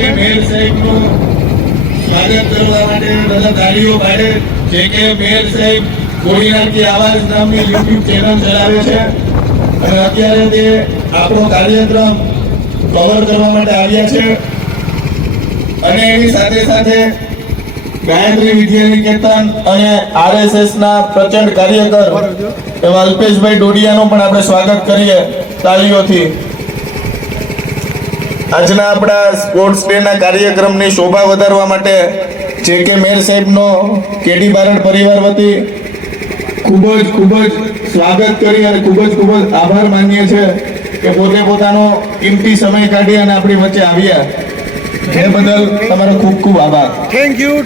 કે મેયર સાહેબનું સ્વાગત કરવા માટે બધા તાળીઓ પાડે. જે કે મેયર સાહેબ કોડીનાર કી આવાજ નામની યુટ્યુબ ચેનલ ચલાવે છે અને અત્યારે તે આપણો કાર્યક્રમ કવર કરવા માટે આવ્યા છે. અને એની સાથે સાથે ગાયત્રી વિદ્યા નિકેતન અને આરએસએસ ના પ્રચંડ કાર્યકર એવા અલ્પેશભાઈ ડોડિયાનું પણ આપણે સ્વાગત કરીએ તાળીઓથી. આજના આપણા સ્પોર્ટ્સ ડે ના કાર્યક્રમની શોભા વધારવા માટે જે કે મેયર સાહેબનો કેડી બારડ પરિવાર વતી ખૂબ જ સ્વાગત કરી અને ખૂબ જ આભાર માનીએ છીએ કે પોતે પોતાનો કિંમતી સમય કાઢી અને આપણી વચ્ચે આવ્યા. એ બદલ તમારો ખૂબ આભાર. Thank you.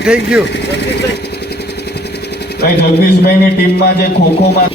જગદીશભાઈની ટીમમાં જે ખોખોમાં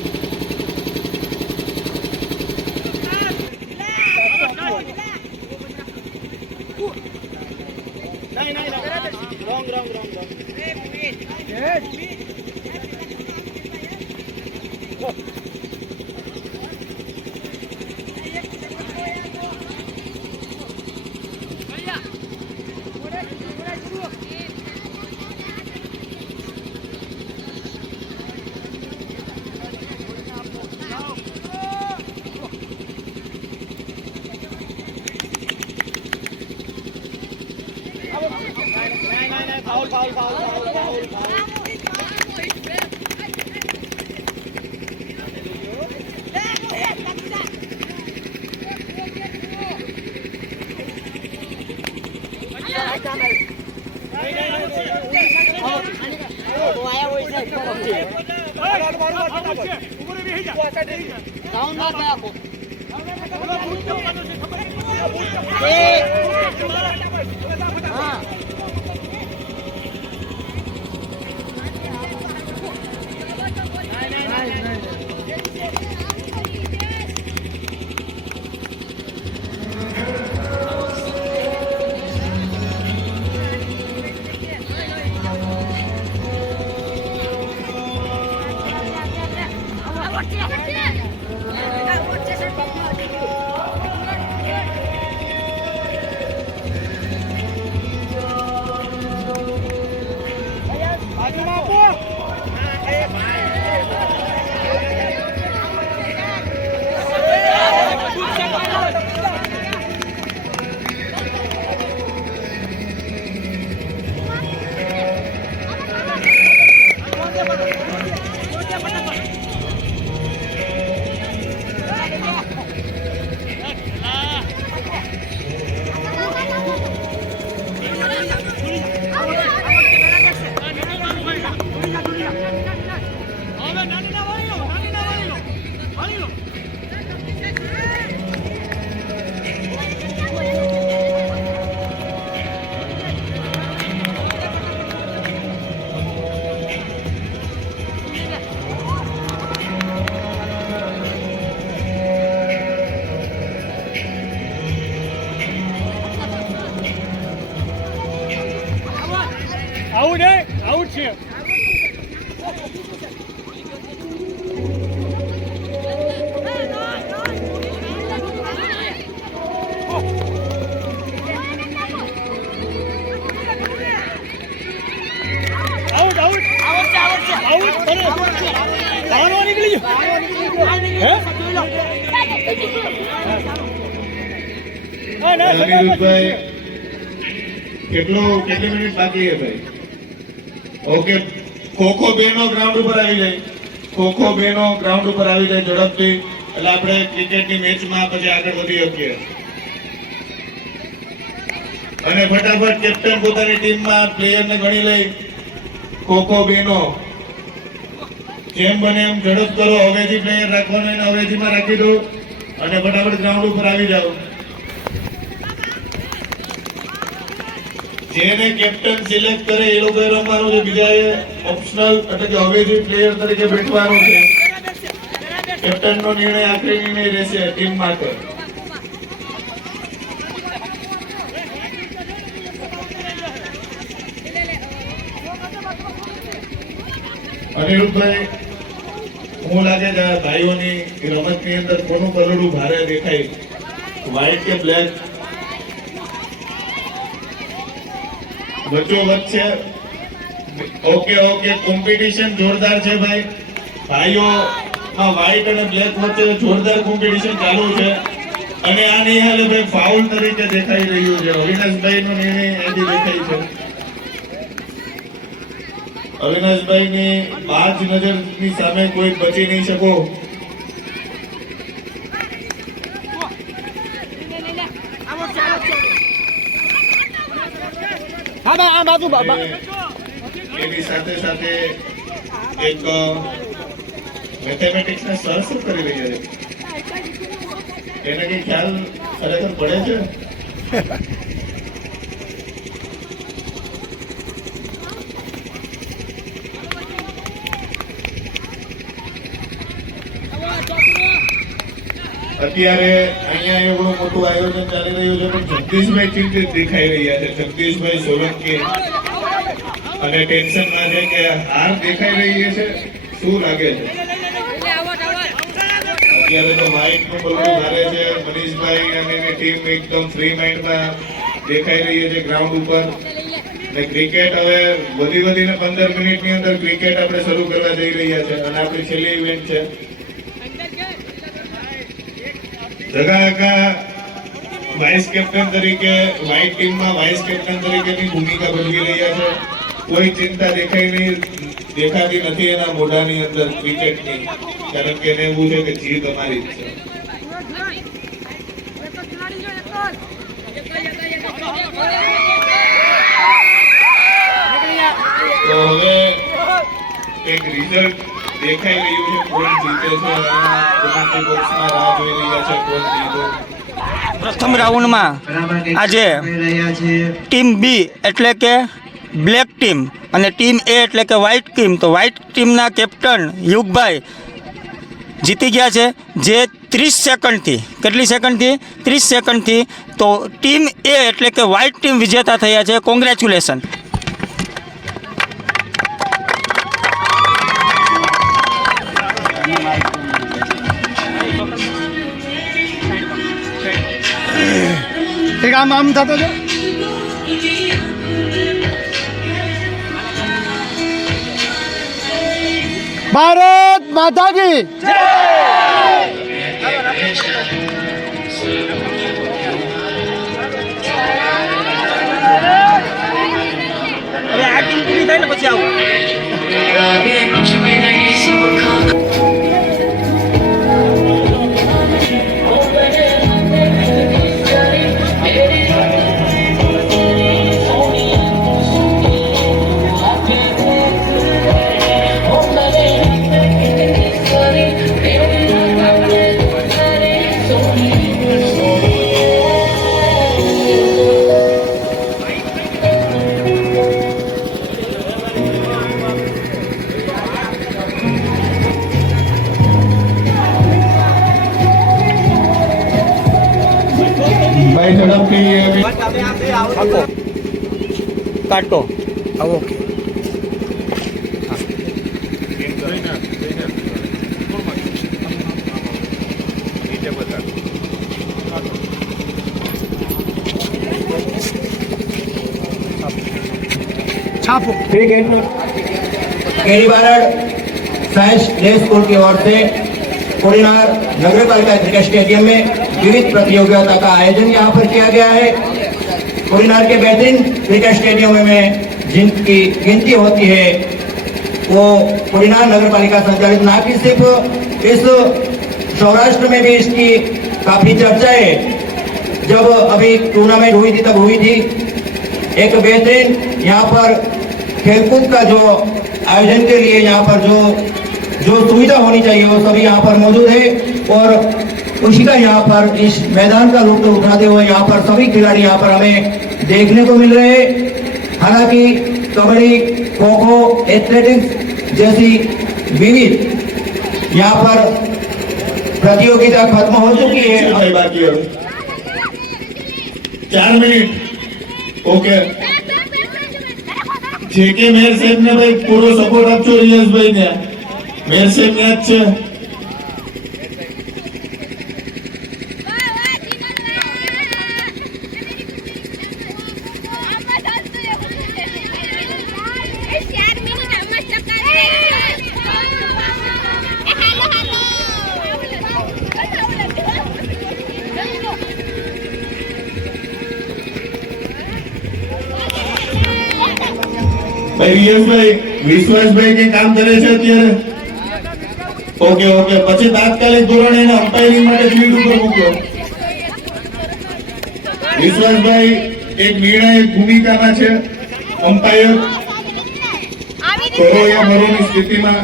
આઉટ છે. કેટલી મિનિટ બાકી છે ભાઈ? ઓકે, ખોખો 2 નો ગ્રાઉન્ડ ઉપર આવી જાય. ખોખો 2 નો ગ્રાઉન્ડ ઉપર આવી જાય ઝડપથી, એટલે આપણે ક્રિકેટની મેચમાં પછી આગળ વધી શકીએ. અને ફટાફટ કેપ્ટન પોતાની ટીમમાં પ્લેયરને ગણી લઈ. ખોખો 2 નો જેમ બને એમ ઝડપ કરો. અવેજી પ્લેયર રાખવાનો એને અવેજીમાં રાખી દો અને ફટાફટ ગ્રાઉન્ડ ઉપર આવી જાઓ. જેને કેપ્ટન સિલેક્ટ કરે એ લોકો રમવાનું છે, બીજાએ ઓપ્શનલ એટલે કે અવેજી પ્લેયર તરીકે બેઠવાનું છે. કેપ્ટનનો નિર્ણય આખરી નિર્ણય રહેશે ટીમ માટે. અનિરુદ્ધભાઈ, હું લાગે છે ભાઈઓની રમતની અંદર કોનું કલરડું ભારે દેખાય, વ્હાઈટ કે બ્લેક? વચ્ચોવચ્ચ છે. ઓકે ઓકે, કોમ્પિટિશન જોરદાર છે ભાઈ. ભાઈઓ વ્હાઈટ અને બ્લેક વચ્ચે જોરદાર કોમ્પિટિશન ચાલુ છે. અને આ નિહાલે ભાઈ ફાઉલ તરીકે દેખાઈ રહ્યું છે. અવિનાશભાઈ નો નિર્ણય એથી દેખાય છે. અવિનાશભાઈ ની 5 નજરની સામે કોઈ બચી નહીં શકો. એની સાથે સાથે એક મેથેમેટિક્સ ના સર શું કરી રહ્યા છે? એને કઈ ખ્યાલ ખરેખર પડે છે? અત્યારે અહીંયા એવડું મોટું આયોજન ચાલી રહ્યું છે, પણ જગદીશભાઈ ચિંતિત દેખાઈ રહ્યા છે. જગદીશભાઈ સોલંકી અને ટેન્શનમાં છે કે હાર દેખાઈ રહી છે. શું લાગે છે? અત્યારે તો વ્હાઈટ નું બલૂન મારે છે. મનીષભાઈ અને એની ટીમ એકદમ ફ્રી માઇન્ડમાં દેખાઈ રહી છે ગ્રાઉન્ડ ઉપર. ને ક્રિકેટ હવે વધીને 15 મિનિટની અંદર ક્રિકેટ આપણે શરૂ કરવા જઈ રહ્યા છે અને આપણી છેલ્લી ઇવેન્ટ છે. જગાકા વાઇસ કેપ્ટન તરીકે વ્હાઈટ ટીમમાં વાઇસ કેપ્ટન તરીકેની ભૂમિકા ભજવી રહ્યા છે. કોઈ ચિંતા દેખાતી નથી એના મોઢાની અંદર ક્રિકેટની, કારણ કે એને એવું છે કે જીત અમારી જ છે. તો હવે એક રિઝલ્ટ દેખાઈ રહ્યું છે. કોણ જીતે છે? કોમેન્ટ્રી બોક્સમાં રાહ જોઈ રહ્યા છે કોણ જીતે. પ્રથમ રાઉન્ડમાં આજે ટીમ બી એટલે કે બ્લેક ટીમ અને ટીમ એ એટલે કે વ્હાઇટ ટીમ, તો વ્હાઇટ ટીમના કેપ્ટન યુગભાઈ જીતી ગયા છે, જે 30 સેકન્ડથી, કેટલી સેકન્ડથી? 30 સેકન્ડથી. તો ટીમ એ એટલે કે વ્હાઇટ ટીમ વિજેતા થયા છે. કોંગ્રેચ્યુલેશન. એક આમ થતો છે. ભારત માતા કી જય. હવે આ ટીમ પૂરી થાય ને પછી આવું. ભાઈ ઝડપથી કાટો. Okay. छापो। Cricket KD Barad science day school की ओर से कोडिनार नगर पालिका क्रिकेट स्टेडियम में विविध प्रतियोगिता का आयोजन यहाँ पर किया गया है। कोडिनार के बेहतरीन क्रिकेट स्टेडियम में जिनकी गिनती होती है वो कोडिनार नगर पालिका संचालित ना कि सिर्फ इस सौराष्ट्र में भी इसकी काफी चर्चा है। जब अभी टूर्नामेंट हुई थी तब हुई थी। एक बेहतरीन यहाँ पर खेलकूद का जो आयोजन के लिए यहाँ पर जो सुविधा होनी चाहिए वो सभी यहाँ पर मौजूद है और उसी का यहाँ पर इस मैदान का लुत्फ उठाते हुए यहाँ पर सभी खिलाड़ी यहाँ पर हमें देखने को मिल रहे हैं। हालांकि कबड्डी, खो खो, एथलेटिक्स जैसी विविध यहाँ पर प्रतियोगिता खत्म हो चुकी है। भाई बाकी है 4 मिनट। ओके, जेके मेयर साहेब ने भाई पूरो सपोर्ट आपको रियाज भाई ने मेयर साहेब ने अच्छे ભાઈ યશભાઈ વિશ્વાસભાઈ કે કામ કરે છે અત્યારે? ઓકે ઓકે, પછી તાત્કાલિક ધોરણે એને અમ્પાયરિંગ માટે ફીલ્ડ ઉપર મૂકો. વિશ્વાસભાઈ એક નિર્ણાયક ભૂમિકામાં છે, અમ્પાયર કરો યા મરોની સ્થિતિમાં.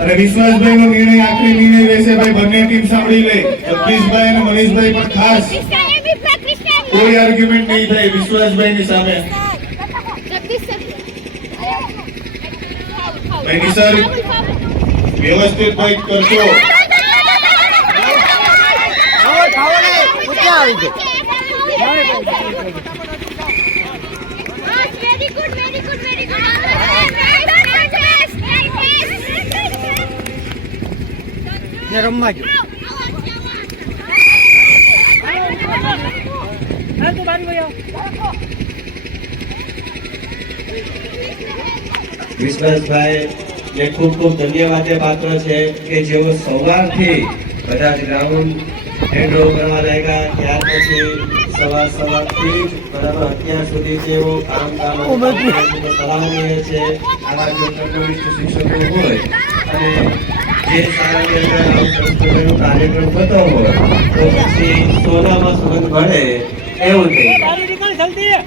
અને વિશ્વાસભાઈ નો નિર્ણય આખરી નિર્ણય રહેશે. ભાઈ બંને ટીમ સાંભળી લે, જગદીશભાઈ અને મનીષભાઈ પણ ખાસ. કોઈ આર્ગ્યુમેન્ટ નહીં થાય વિશ્વાસભાઈ ની સામે. ભાઈ નિસર વ્યવસ્થિત ભાઈ કરશો. રમવા ગયો વિશ્વાસભાઈ ને ખૂબ ખૂબ ધન્યવાદ પાત્ર છે કે જેઓ સવારથી બધા જ ગ્રાઉન્ડ હેન્ડઓ કરવા લાગ્યા. ત્યાર પછી સવારથી જ બરાબર અત્યાર સુધી તેઓ સલાહનીય છે. આવા જો તંદુરસ્ત શિક્ષકો હોય અને જે શાળાની અંદર આવું સરસ પ્રકારનો કાર્યક્રમ થતો હોય તો પછી સોનામાં સુગંધ મળે એવું થઈ જાય.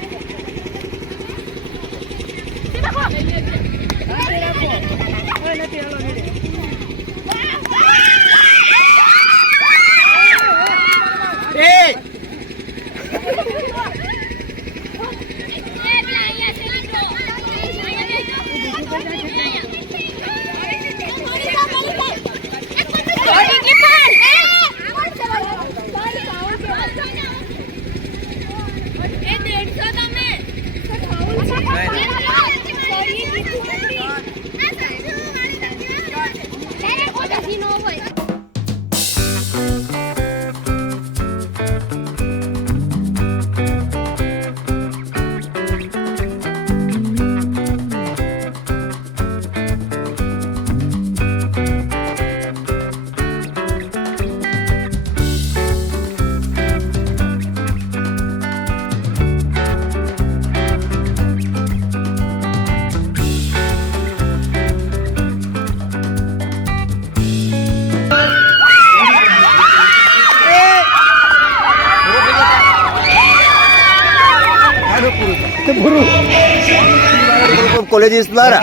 કોલેજીસ દ્વારા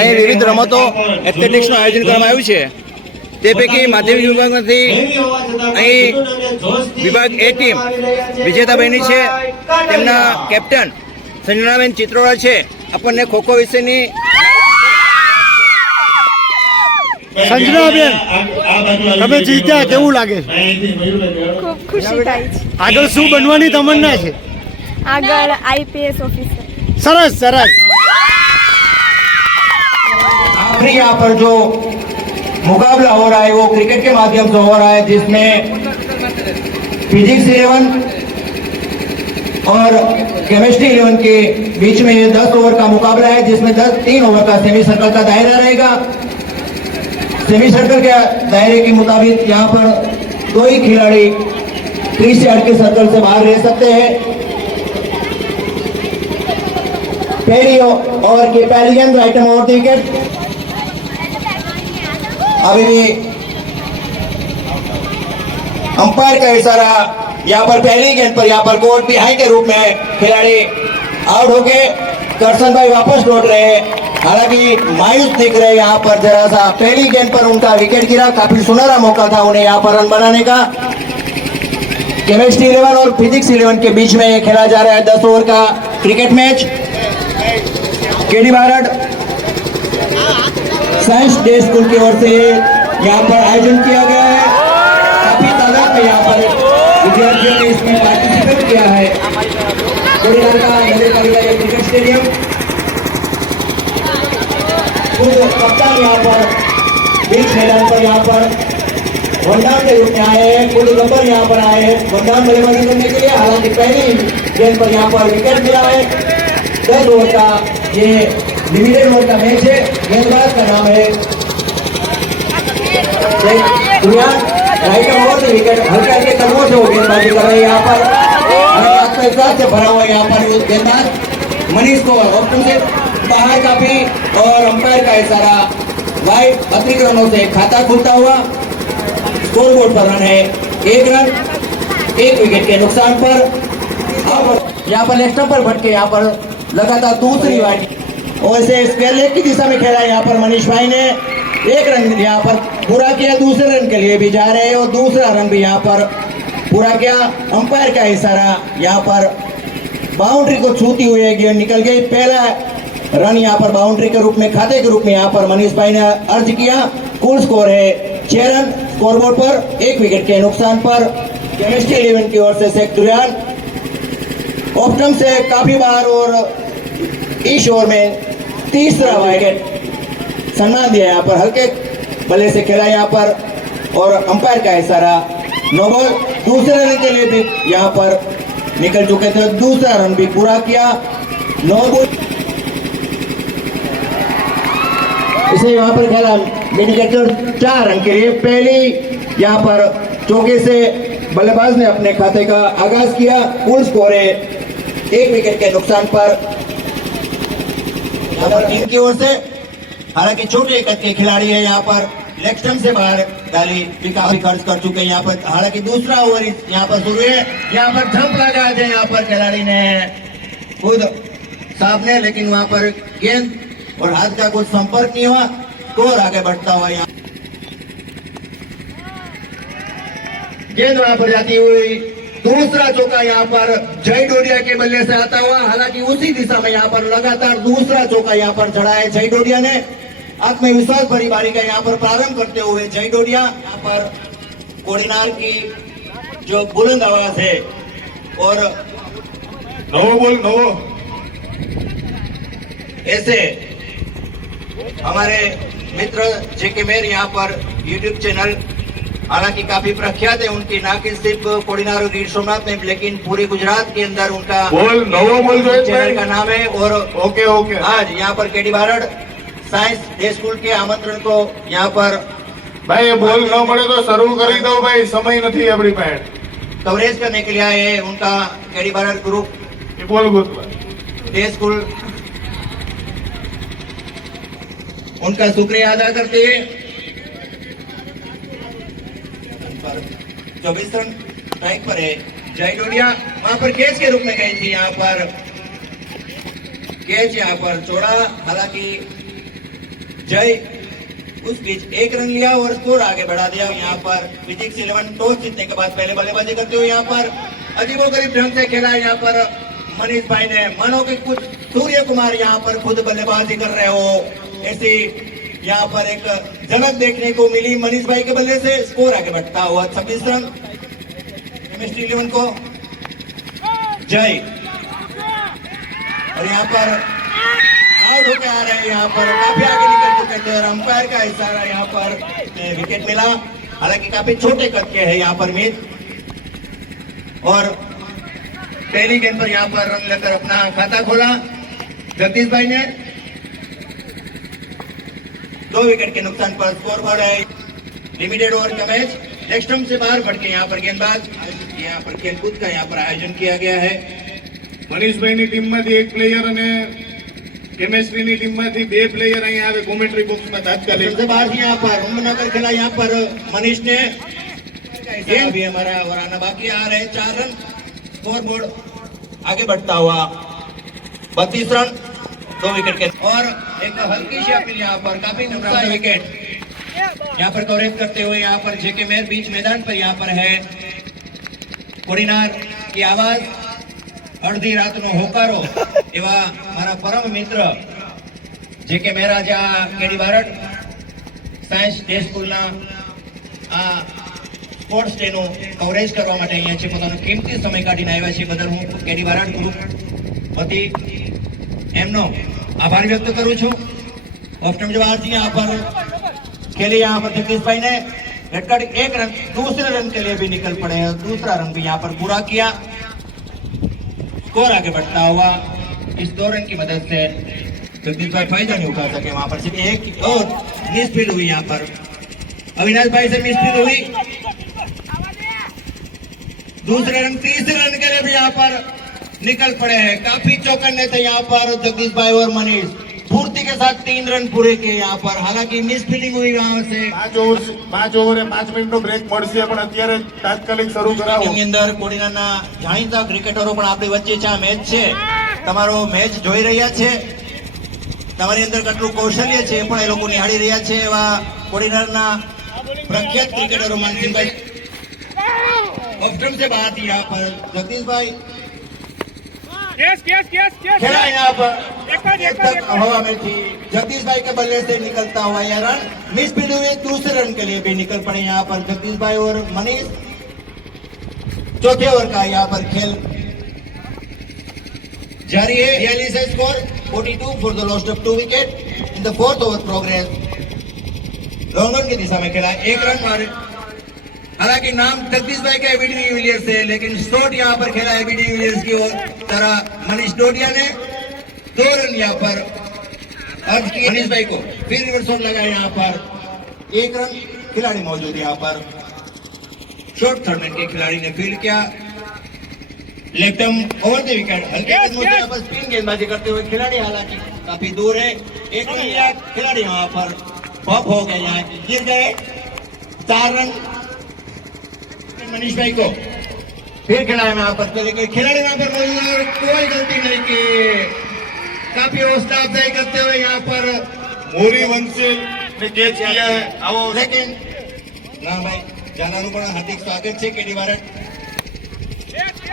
અહીં વિવિધ રમતો એથ્લેટિક્સનું આયોજન કરવામાં આવ્યું છે. તે પૈકી માધ્યમિક વિભાગમાંથી અહીં વિભાગ એ ટીમ વિજેતા બની છે. તેમના કેપ્ટન સંજનાબેન ચિત્રોડા છે. આપણને ખોખો વિશેની સંજનાબેન, તમે જીત્યા, કેવું લાગે છે? ખૂબ ખુશી થાય છે. આગળ શું બનવાની તમન્ના છે? આગળ આઈપીએસ ઓફિસર. સરસ સરસ. आखिरी यहाँ पर जो मुकाबला हो रहा है वो क्रिकेट के माध्यम से हो रहा है, जिसमें फिजिक्स 11 और केमिस्ट्री 11 के बीच में ये 10 ओवर का मुकाबला है, जिसमें 3 ओवर का सेमी सर्कल का दायरा रहेगा. सेमी सर्कल के दायरे के मुताबिक यहाँ पर 2 ही खिलाड़ी 30 यार्ड के सर्कल से बाहर रह सकते हैं. पहली ओवर की पहली गेंद राइट में ओवर विकेट. अभी भी अंपायर का इशारा, यहाँ पर पहली गेंद पर यहाँ पर कोर्ट बिहाइंड के रूप में खिलाड़ी आउट होके करसन भाई वापस लौट रहे हैं. हालांकि मायूस दिख रहे यहाँ पर जरा सा. पहली गेंद पर उनका विकेट गिरा, काफी सुनहरा मौका था उन्हें यहाँ पर रन बनाने का. केमिस्ट्री 11 और फिजिक्स 11 के बीच में खेला जा रहा है 10 ओवर का cricket match. KD Barad science day school की ओर से यहाँ पर आयोजन किया गया है. काफी तादाद में यहाँ पर विद्यार्थियों ने इसमें पार्टिसिपेट किया है. कोडीनार का नगरपालिका क्रिकेट स्टेडियम. खुद कप्तान यहाँ पर बीच मैदान पर यहाँ पर वनडाउन के रूप में आए हैं. खुद गब्बर यहाँ पर आए हैं वनडाउन बल्लेबाजी करने के लिए. हालांकि पहली गेंद पर यहाँ पर विकेट मिला है. 10 ओवर का ये लिमिटेड ओवर का मैच है. गेंदबाज का नाम है राइट ओवर से विकेट हल्का के कदमों से वो गेंदबाजी कर रहे हैं यहाँ पर. आत्मविश्वास से भरा हुआ यहाँ पर गेंदबाज मनीष को ऑप्शन से बाहर काफी और अंपायर का इशारा, वाइड अतिक्रमणों से खाता खुलता हुआ स्कोर बोर्ड पर रन है 1 रन 1 विकेट के नुकसान पर। अब यहाँ पर लेग स्टंप पर भटके, यहाँ पर लगातार दूसरी वाइड और इसे स्क्वायर लेग की दिशा में खेला। यहाँ पर मनीष भाई ने 1 रन यहाँ पर पूरा किया, दूसरे रन के लिए भी जा रहे हैं और दूसरा रन भी यहाँ पर पूरा किया। अंपायर का इशारा, यहाँ पर बाउंड्री को छूती हुई गेंद निकल गई। पहला रन यहाँ पर बाउंड्री के रूप में, खाते के रूप में यहाँ पर मनीष भाई ने अर्ज किया। कुल स्कोर है 6 रन स्कोरबोर्ड पर 1 विकेट के नुकसान पर। केमिस्ट्री 11 की ओर से शेख दुरियान ऑफ स्टंप से काफी बार और इस ओवर में तीसरा विकेट सम्मान दिया। यहाँ पर हल्के बल्ले से खेला यहाँ पर और अंपायर का इशारा, नो बॉल। दूसरे रन के लिए भी यहाँ पर निकल चुके थे, दूसरा रन भी पूरा किया, नो बॉल। इसे यहाँ पर खेला मिडिकेटर 4 रन के लिए। पहली यहाँ पर चौके से बल्लेबाज ने अपने खाते का आगाज किया। कुल स्कोर है 1 विकेट के नुकसान पर। यहाँ पर टीम की ओर से हालांकि छोटे कद के खिलाड़ी है, यहाँ पर लेग स्टंप से बाहर डाली भी काफी खर्च कर चुके हैं यहाँ पर। हालांकि दूसरा ओवर यहाँ पर शुरू है, यहाँ पर जंप लगा है यहाँ पर खिलाड़ी ने खुद सामने, लेकिन वहां पर गेंद और हाथ का कुछ संपर्क नहीं हुआ। स्कोर आगे बढ़ता हुआ यहाँ गेंद वहां पर जाती हुई, दूसरा चौका यहाँ पर जय डोडिया के बल्ले से आता हुआ। हालांकि उसी दिशा में यहाँ पर लगातार दूसरा चौका यहाँ पर चढ़ा है जय डोडिया ने। आत्मविश्वास भरी बारी का यहाँ पर प्रारंभ करते हुए जय डोडिया, यहाँ पर कोडिनार की जो बुलंद आवाज है और नवो बोल नवो। ऐसे हमारे मित्र जेके मेर यहाँ पर यूट्यूब चैनल हालांकि काफी प्रख्यात है उनकी, ना कि सिर्फ कोडिनार और गिर सोमनाथ में लेकिन पूरे गुजरात के अंदर उनका बोल नवो बोल चैनल का नाम है। और ओके ओके। आज यहाँ पर KD Barad science day school के आमंत्रण को यहाँ पर भाई ये बोल न મળે તો શરૂ કરી દો ભાઈ, સમય નથી આપણી પાસે। कवरेज करने के लिए आए हैं उनका केडी बारड ग्रुप એ બોલ ગુડ। डे स्कूल, उनका शुक्रिया अदा करते हुए 24 रन स्ट्राइक पर है जय डोडिया। वहां पर कैच के रूप में गई थी, यहाँ पर कैच यहाँ पर छोड़ा। हालांकि जय उस बीच 1 रन लिया और स्कोर आगे बढ़ा दिया। यहाँ पर फिजिक्स 11 टॉस जीतने के बाद पहले बल्लेबाजी करते हुए यहाँ पर अजीबोगरीब ढंग से खेला यहाँ पर मनीष भाई ने, मानो कि कुछ सूर्य कुमार यहाँ पर खुद बल्लेबाजी कर रहे हो, ऐसी यहाँ पर एक झलक देखने को मिली मनीष भाई के बल्ले से। स्कोर आगे बढ़ता हुआ 26 रन केमिस्ट्री 11 को जय, और यहाँ पर आउट होकर आ रहे हैं, यहाँ पर काफी आगे निकल चुके थे और अंपायर का इशारा यहाँ पर विकेट मिला। हालांकि काफी छोटे कद के है यहाँ पर मीत, और पहली गेंद पर यहाँ पर रन लेकर अपना खाता खोला जगदीश भाई ने। 2 विकेट के नुकसान पर स्कोर बोर्ड है लिमिटेड ओवर का मैच। लेग स्टंप से बाहर बढ़ के यहाँ पर गेंदबाज, यहाँ पर खेलकूद का यहाँ पर आयोजन किया गया है। મનીષભાઈની ટીમમાંથી 1 પ્લેયર અને કેમેસ્ટ્રીની ટીમમાંથી 2 પ્લેયર અહીં આવે કોમેન્ટ્રી બોક્સમાં તાત્કાલિક। सबसे बाहर यहाँ पर उम्मनगर खेला यहाँ पर मनीष ने, गेंद भी हमारा और आना बाकी आ रहे 4 रन स्कोर बोर्ड आगे बढ़ता हुआ 32 रन 2 विकेट के, और एक हल्की सी अपील यहाँ पर काफी नुकसान विकेट यहाँ पर कवरेज करते हुए यहाँ पर जेके मेर बीच मैदान पर यहाँ पर है कोडिनार की आवाज, અડધી રાતનો હોકારો એવા મારા પરમ મિત્ર જેકે મહેરાજા કેડી બારડ સાયન્સ ડે સ્કૂલના આ સ્પોર્ટ્સ ડેનું કવરેજ કરવા માટે અહીંયા છે, પોતાનો કિંમતી સમય કાઢીને આવ્યા છે, બદલ હું કેડી બારડ ગ્રુપ વતી એમનો આભાર વ્યક્ત કરું છું। ઓપ્ટમ જવાહરજી यहाँ पर खेले, यहाँ पर जगदीश भाई ने रेड 1 रन दूसरे रन के लिए भी निकल पड़े हैं, दूसरा रन भी यहाँ पर पूरा किया। स्कोर आगे बढ़ता हुआ इस 2 रन की मदद से जगदीश भाई फायदा नहीं उठा सके, वहां पर सिर्फ एक और मिसफील्ड हुई यहाँ पर अविनाश भाई से मिसफील्ड हुई। दूसरे रन तीसरे रन के लिए भी यहाँ पर निकल पड़े हैं, काफी चौकन्ने थे यहाँ पर जगदीश भाई और मनीष। फुर्ती के साथ 3 रन पूरे किए यहाँ पर। हालांकि मिस फील्डिंग हुई वहां से। 5 ઓવરે 5 મિનિટનો બ્રેક મળશે પણ અત્યારે તાત્કાલિક શરૂ કરાવો। ટીમની અંદર કોડીનારના જાણીતા ક્રિકેટરો પણ આપણી વચ્ચે છે। આ મેચ છે, તમારો મેચ જોઈ રહ્યા છે, તમારી અંદર કેટલું કૌશલ્ય છે એ પણ એ લોકો નિહાળી રહ્યા છે। એવા કોડીનારના प्रख्यात क्रिकेटरों मानसिंह भाई ऑप्शन से बाहर थी यहाँ पर। जगदीश भाई खेला यहाँ पर एक तक हवा में थी। जगदीश भाई के बल्ले से निकलता हुआ यह रन मिस फील्ड हुए, दूसरे रन के लिए भी निकल पड़े यहाँ पर जगदीश भाई और मनीष। चौथे ओवर का यहाँ पर खेल जारी है। 42 है score, 42 for the loss of 2 wicket in the 4th over progress. Long run की दिशा में खेला, 1 रन मारे। हालांकि नाम जगदीश भाई का एबी डिविलियर्स है, लेकिन शॉट यहाँ पर खेला एबी डिविलियर्स की ओर तरह मनीष डोडिया ने 2 रन यहाँ पर अर्ज किए मनीष भाई को। फिर रिवर्स शॉट लगा यहाँ पर, 1 रन। खिलाड़ी मौजूद यहाँ पर, शॉर्ट थर्डमैन के खिलाड़ी ने फील्ड किया, left arm over the wicket. हल्के कदमों से यहाँ पर स्पिन गेंदबाजी करते हुए खिलाड़ी हालांकि काफी दूर है। 1 रन लिया खिलाड़ी यहाँ पर, पॉप हो गए, यहाँ गिर गए। 4 रन मनीष भाई को। फिर खिलाड़ी यहाँ पर चले गए, खिलाड़ी यहाँ पर मौजूद और कोई गलती नहीं की। काफी हौसला अफजाई करते हुए यहाँ पर મોરી વંશલ ને કેચ કિયા है। आओ लेकिन ना भाई जाना પણ હાર્દિક સ્વાગત છે કેડી ભારત।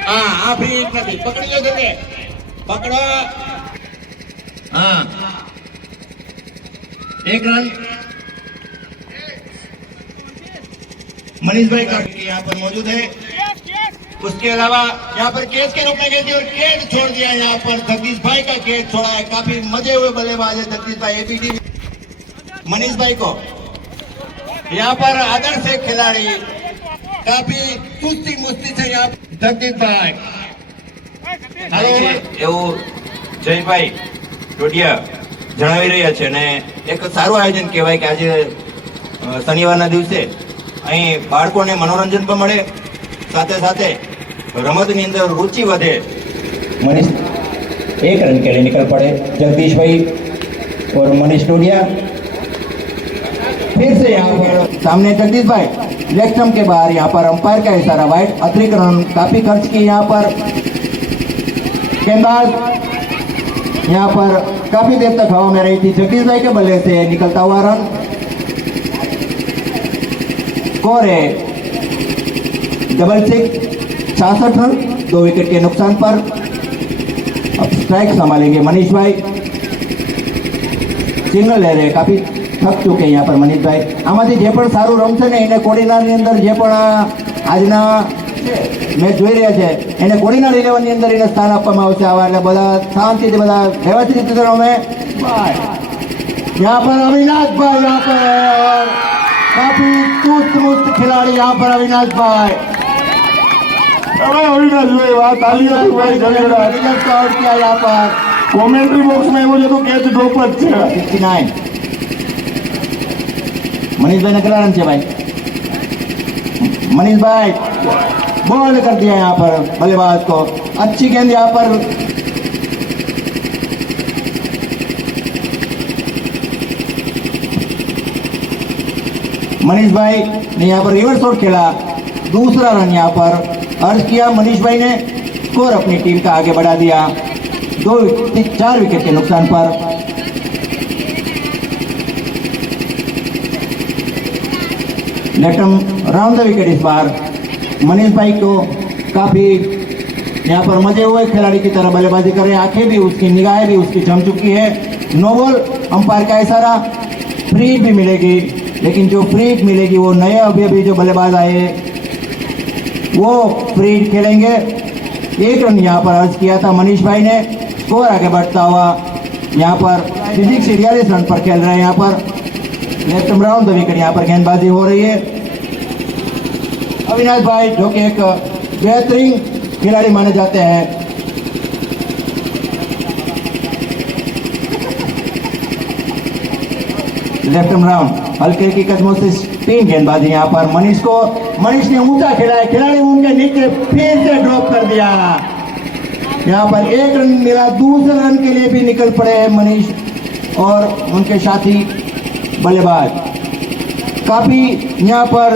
હા આ ફ્રી હિટ નથી, પકડી લો જલ્દી, પકડો। हाँ 1 रन मनीष भाई का यहाँ पर मौजूद है। उसके अलावा यहाँ पर कैच के रूप में गई थी और कैच छोड़ दिया यहाँ पर। जगदीश भाई का कैच छोड़ा है, काफी मजे हुए बल्लेबाज है जगदीश भाई। एबीडी मनीष भाई को यहाँ पर आदर्श से खिलाड़ी, काफी सुस्ती मुस्ती से यहाँ जगदीश भाई। हेलो એવું જયભાઈ ડોડિયા જણાવી રહ્યા છે અને એક સારું આયોજન કહેવાય કે આજે શનિવારના દિવસે અહીં બાળકોને મનોરંજન પણ મળે, સાથે સાથે રમતની અંદર रुचि વધે। मनीष 1 रन के लिए निकल पड़े जगदीश भाई और मनीष डोडिया। फिर से यहाँ पर सामने जगदीश भाई लेग स्टंप के बाहर यहाँ पर अंपायर का इशारा, वाइड। अतिरिक्त रन काफी खर्च किए यहाँ पर गेंदबाज। यहाँ पर काफी देर तक हवा में रही थी, जगदीश भाई के बल्ले से निकलता हुआ रन। स्कोर है 66 रन, 2 विकेट के नुकसान पर। अब स्ट्राइक संभालेंगे मनीष भाई, सिंगल ले रहे, काफी थक चुके हैं यहाँ पर मनीष भाई। આમાંથી જે પણ સારું રમશે ને એને કોડીનારની અંદર જે પણ આજના મેચ જોઈ રહ્યા છે એને કોડીનાર 11 ની અંદર એને સ્થાન આપવામાં આવશે। આવા એટલે બધા શાંતિથી બધા વ્યવસ્થિત રીતે રમે। यहाँ पर अविनाश भाई, यहाँ पर काफी चुस्त मुस्त खिलाड़ी यहाँ पर अविनाश भाई। અવિનાશ ભાઈ વાત આલી હતી ભાઈ જલેડા आउट किया यहाँ पर કોમેન્ટ્રી બોક્સમાં એવું છે તો કેચ ડ્રોપ જ છે। 69 मनीष भाई ने कितना रन किया भाई? मनीष भाई बॉल कर दिया यहाँ पर बल्लेबाज को, अच्छी गेंद यहाँ पर। मनीष भाई ने यहाँ पर रिवर्स शॉट खेला, दूसरा रन यहाँ पर अर्ज किया मनीष भाई ने। स्कोर अपनी टीम का आगे बढ़ा दिया 4 विकेट के नुकसान पर। लेफ्ट राउंड द विकेट इस बार मनीष भाई को काफी यहाँ पर मजे हुए, खिलाड़ी की तरह बल्लेबाजी कर रहे हैं, आंखें भी उसकी, निगाहें भी उसकी जम चुकी है। नो बॉल, अंपायर का इशारा। फ्री हिट भी मिलेगी, लेकिन जो फ्री हिट मिलेगी वो नए अभी जो बल्लेबाज आए वो फ्री हिट खेलेंगे। 1 रन यहाँ पर अर्ज किया था मनीष भाई ने। स्कोर आगे बढ़ता हुआ यहाँ पर 46 रन पर खेल रहे हैं। यहाँ पर लेफ्ट राउंड द विकेट यहाँ पर गेंदबाजी हो रही है। अविनाश भाई जो कि एक बेहतरीन खिलाड़ी माने जाते हैं, लेफ्ट राउंड हल्के की कदमों से स्पिन गेंदबाजी यहाँ पर मनीष ने ऊंचा खेला है, खिलाड़ी उनके नीचे फिर से ड्रॉप कर दिया। यहाँ पर 1 रन मिला, दूसरे रन के लिए भी निकल पड़े हैं मनीष और उनके साथी बल्लेबाज। काफी यहाँ पर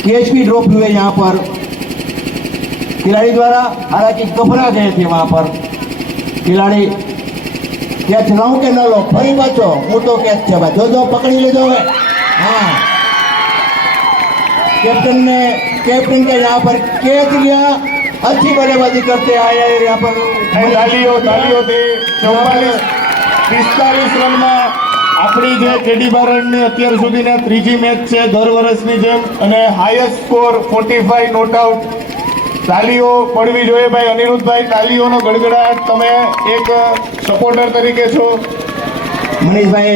कैच भी ड्रॉप हुए यहाँ पर खिलाड़ी द्वारा, हालांकि घबरा गए थे वहां पर खिलाड़ी। कैच लाऊं के न लो, फरी पाछो मोटो कैच है भाई, जो पकड़ी ले जाओ। हाँ, कैप्टन के यहाँ पर कैच लिया, अच्छी बल्लेबाजी करते आए यहाँ पर। તાલીઓ તાલીઓથી 44-45 રનમાં આપણી જે કેડી બારડની અત્યાર સુધીના ત્રીજી મેચ છે દર વર્ષની જેમ, અને હાઈએસ્ટ સ્કોર 45 નોટ આઉટ. તાલીઓ પડવી જોઈએ ભાઈ. અનિરુદ્ધભાઈ, તાલીઓનો ગડગડાટ. તમે એક સપોર્ટર તરીકે છો. મનીષભાઈ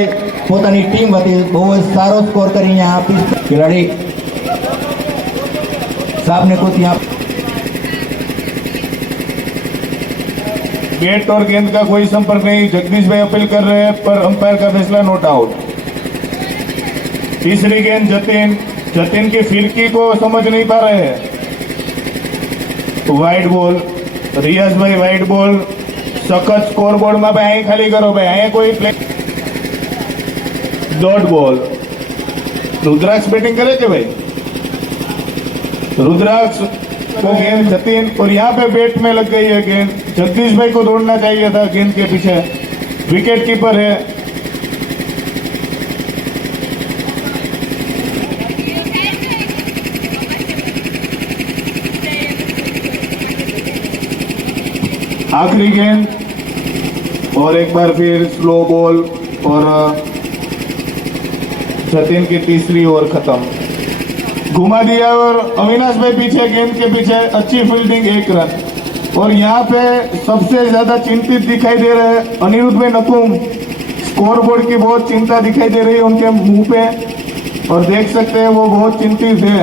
પોતાની ટીમ વતી બહુ જ સારો સ્કોર કરી અહીંયા આપી. ખિલાડી સાહેબ ને कुछ यहाँ बैट और गेंद का कोई संपर्क नहीं. जगदीश भाई अपील कर रहे हैं पर अंपायर का फैसला नॉट आउट. तीसरी गेंद जतिन की फिरकी को समझ नहीं पा रहे हैं. Wide ball. रियाज भाई वाइड बॉल. सखत स्कोर बोर्ड में भाई खाली करो भाई, अँ कोई play. Dot ball. Rudraksh batting करे थे भाई. रुद्राक्ष को गेंद जतिन, और यहाँ पे बैट में लग गई है गेंद. जगदीश भाई को दौड़ना चाहिए था गेंद के पीछे. विकेट कीपर है. आखिरी गेंद और एक बार फिर स्लो बॉल, और जतिन की तीसरी ओवर खत्म. घुमा दिया और अविनाश भाई पीछे गेंद के पीछे. अच्छी फील्डिंग, 1 रन. और यहाँ पे सबसे ज्यादा चिंतित दिखाई दे रहे हैं अनिरुद्ध भाई नकुम. स्कोर बोर्ड की बहुत चिंता दिखाई दे रही है उनके मुंह पे, और देख सकते हैं वो बहुत चिंतित है.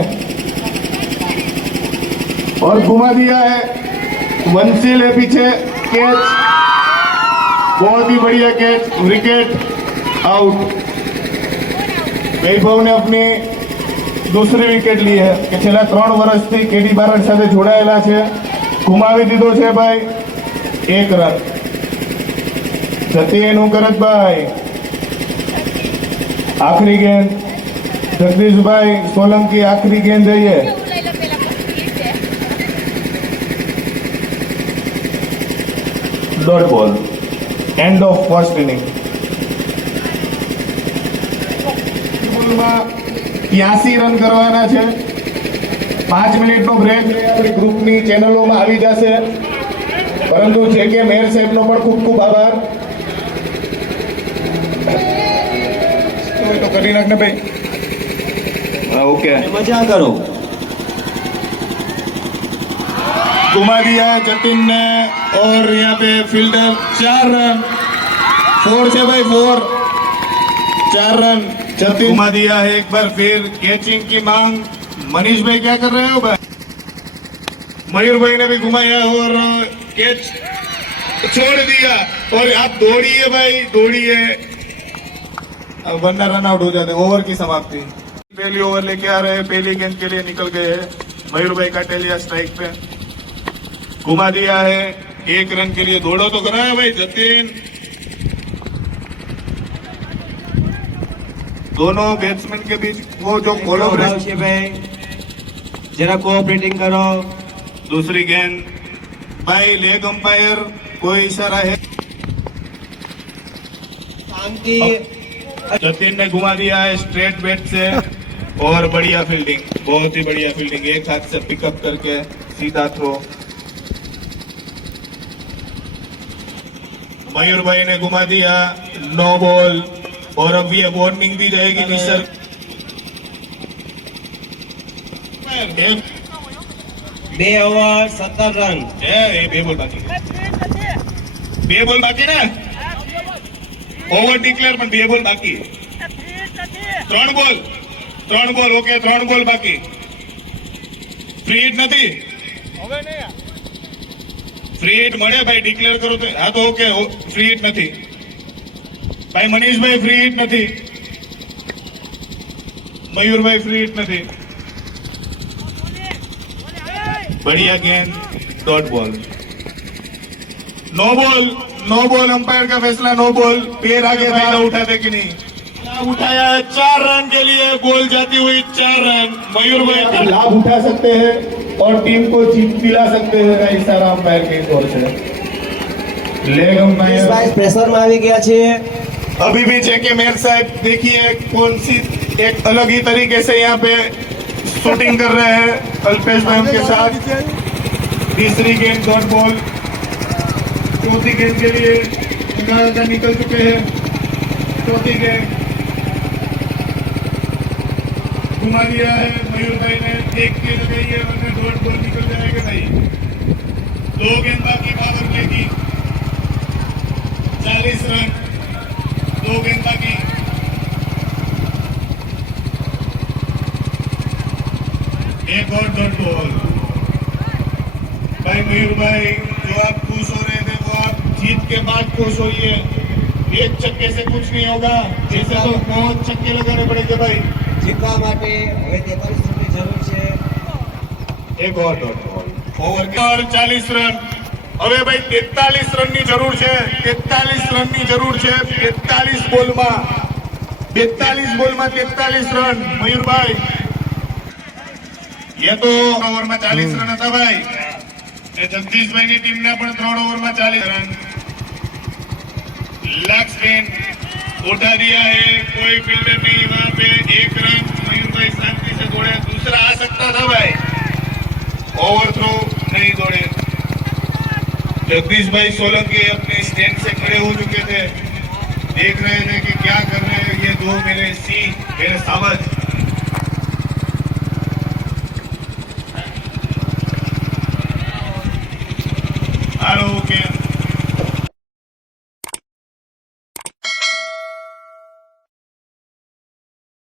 और घुमा दिया है. वंशील है पीछे. कैच, बहुत ही बढ़िया कैच. Wicket out. वैभव ने अपनी दूसरी विकेट ली है કે છેલ્લા 3 વર્ષથી કેડી બારડ સાથે જોડાયેલા છે. ઘુમાવી દીધો છે ભાઈ. 1 રન. જતીન કરતભાઈ. આખરી ગેંદ જગદીશભાઈ સોલંકી. આખરી ગેંદ જઈએ. ડોટ બોલ. End of first inning. 83 run કરવાના છે. 5 મિનિટનો બ્રેક આપણી ગ્રુપની ચેનલોમાં આવી જશે. પરંતુ જે કે મેયર સાહેબનો પણ ખૂબ ખૂબ આભાર. તો કરી નાખને ભાઈ. ओके, मजा करो. घुमा दिया जतिन ने, और यहाँ पे फील्डर 4 रन. 4 से भाई 4. 4 रन. जतिन घुमा दिया है एक बार फिर. कैचिंग की मांग. मनीष भाई क्या कर रहे हो भाई? मयूर भाई ने भी घुमाया और कैच छोड़ दिया. और आप दौड़िए भाई, दौड़िए, वरना रन आउट हो जाते. ओवर की समाप्ति. पहली ओवर लेके आ रहे हैं. पहली गेंद के लिए निकल गए हैं. मयूर भाई काटे लिया स्ट्राइक पे. घुमा दिया है. 1 रन के लिए. दौड़ो तो करा है भाई जतिन. दोनों बैट्समैन के बीच वो जो कोलैबोरेशन છે ભાઈ, જરા કોઓપરેટિંગ કરો. दूसरी गेंद भाई. लेग अंपायर कोई इशारा है. શાંતિ. जतिन ने घुमा दिया है स्ट्रेट बैट से, और बढ़िया फील्डिंग, बहुत ही बढ़िया फील्डिंग. एक हाथ से पिकअप करके सीधा थ्रो. मयूर भाई ने घुमा दिया. No ball. और अब ये वार्निंग दी जाएगी निसर. 2 ઓવર 17 રન. 2 બોલ બાકી. 2 બોલ બાકી ને. ओवर डिक्लेयर पण 2 બોલ બાકી. 3 બોલ. 3 બોલ. ઓકે, 3 બોલ બાકી. ફ્રી હિટ નથી. ફ્રી હિટ મળે ભાઈ. ડિક્લેર કરો તો. હા તો ઓકે, ફ્રી હિટ નથી ભાઈ. મનીષભાઈ ફ્રી હિટ નથી. મયુરભાઈ ફ્રી હિટ નથી. बढ़िया गेंद. Dot ball. No ball. No ball, umpire का फैसला नो बॉल। पैर आगे फायदा उठाते कि नहीं? उठाया है 4 रन के लिए, बॉल जाती हुई 4 रन। मयूर भाई लाभ उठा सकते हैं और टीम को जीत दिला सकते हैं का इशारा अंपायर के ओर से। लेग अंपायर प्रेशर में આવી ગયા છે। अभी भी जेके मेयर साहब देखिए कौन सी एक अलग ही तरीके से यहाँ पे शूटिंग कर रहे हैं अल्पेश भाई उनके साथ। तीसरी गेंद डॉट बॉल, चौथी गेंद के लिए 11 रन निकल चुके हैं। चौथी गेंद घुमा दिया है मयूर भाई ने, एक गेंद लगाई है और डॉट बॉल निकल जाएगा नहीं। 2 गेंद बाकी पावर प्ले की, 40 रन, 2 गेंद बाकी। एक और डॉट बॉल। भाई मयूर भाई, जो आप खुश हो रहे थे वो आप जीत के बाद खुश होइए। एक छक्के से कुछ नहीं होगा, जैसे तो 5 छक्के लगाने पड़ेंगे भाई। જીતવા માટે હવે 43 રનની જરૂર છે। एक और डॉट बॉल ओवर के और 40 रन। હવે ભાઈ 43 રનની જરૂર છે, 43 રનની જરૂર છે। 43 બોલમાં 43 રન મયુરભાઈ। ये तो ઓવરમાં 40 રન હતા ભાઈ। એ જગદીશભાઈની ટીમને પણ 3 ઓવરમાં 40 રन। लक्स स्पिन उठा दिया है, कोई फील्डर नहीं वहां पे। 1 रन मयूर भाई शांति से दौड़े, दूसरा आ सकता था भाई, ओवर थ्रो नहीं दौड़े। जगदीश भाई सोलंकी अपने स्टैंड से खड़े हो चुके थे, देख रहे थे कि क्या कर रहे हैं ये दो मेरे सिंह, मेरे सावज। हेलो के